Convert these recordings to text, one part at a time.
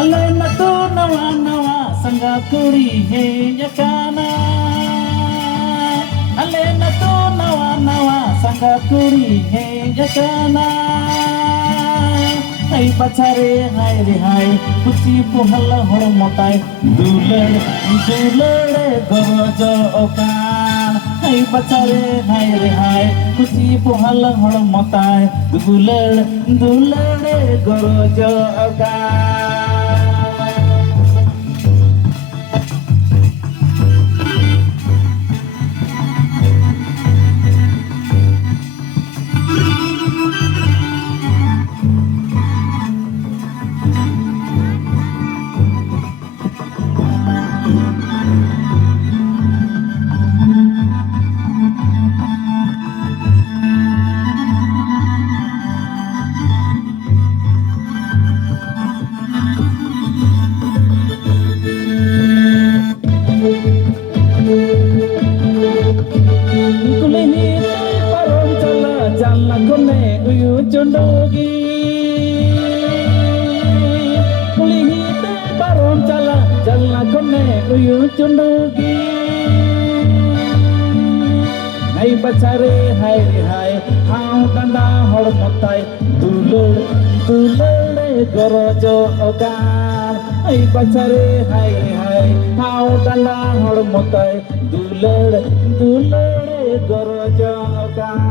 Alay na to nawa sangga kuri he yakana. Alay na to nawa sangga kuri he yakana. Ay bachare hai re hai kuchi pohal hor motai dular gorojo okan. Ay bachare hai re hai kuchi pohal hor motai dular gorojo okan. Chondogi kulihite baron chala jalna kone uyu chondogi hai bachare hai hai hau danda hor motai dulur gorojo okan hai bachare hai hau danda hor motai dulur gorojo okan.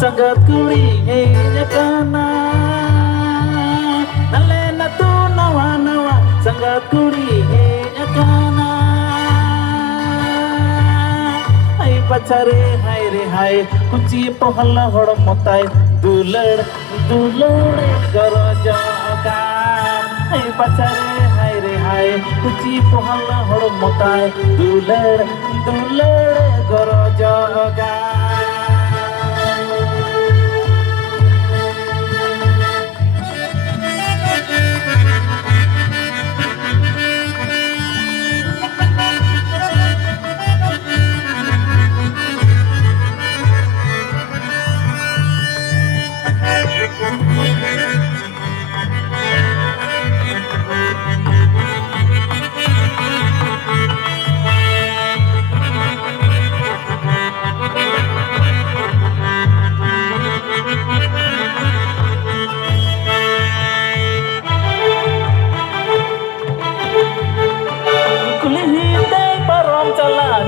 Sangga kuri he yakana. Alena tu nawa sangga kuri he yakana. Hai bachare hai re hai kuchi pohal hor motai dulur gorojo okan. Hai bachare hai re hai kuchi pohal hor motai dulur gorojo okan.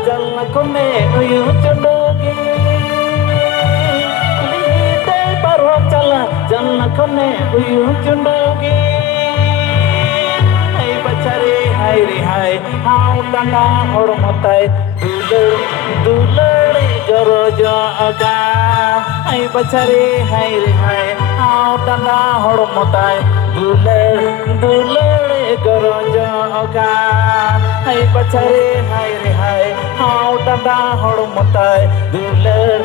Jalna kone uyu chondogi kulihite baron chala jalna kone uyu chondogi hai bachare hai re hai hau danda hor motai dulur gorojo okan. Hai bachare hai re hai hau danda hor motai dulur gorojo okan. Hai bachare hai re hai hau danda hor motai dulur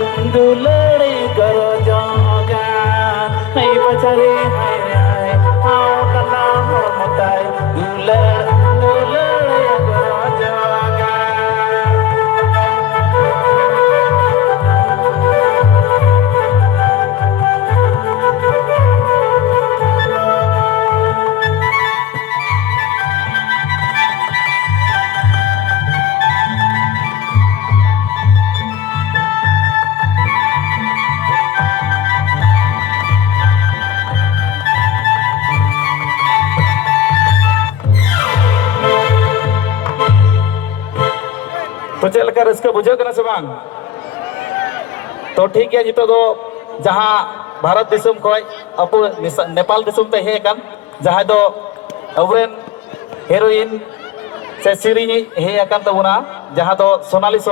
gorojo okan. Hai bachare hai re hai hau danda hor motai dulur gorojo okan. तो चल कर इसका बुझे करना से बांग तो ठीक है जितो दो जहाँ भारत दिसुम को अब नेपाल दिसुम ते हे कन जहाँ दो अवरेन हेरोइन से सीरी हे कन तबुना जहाँ दो सोनाली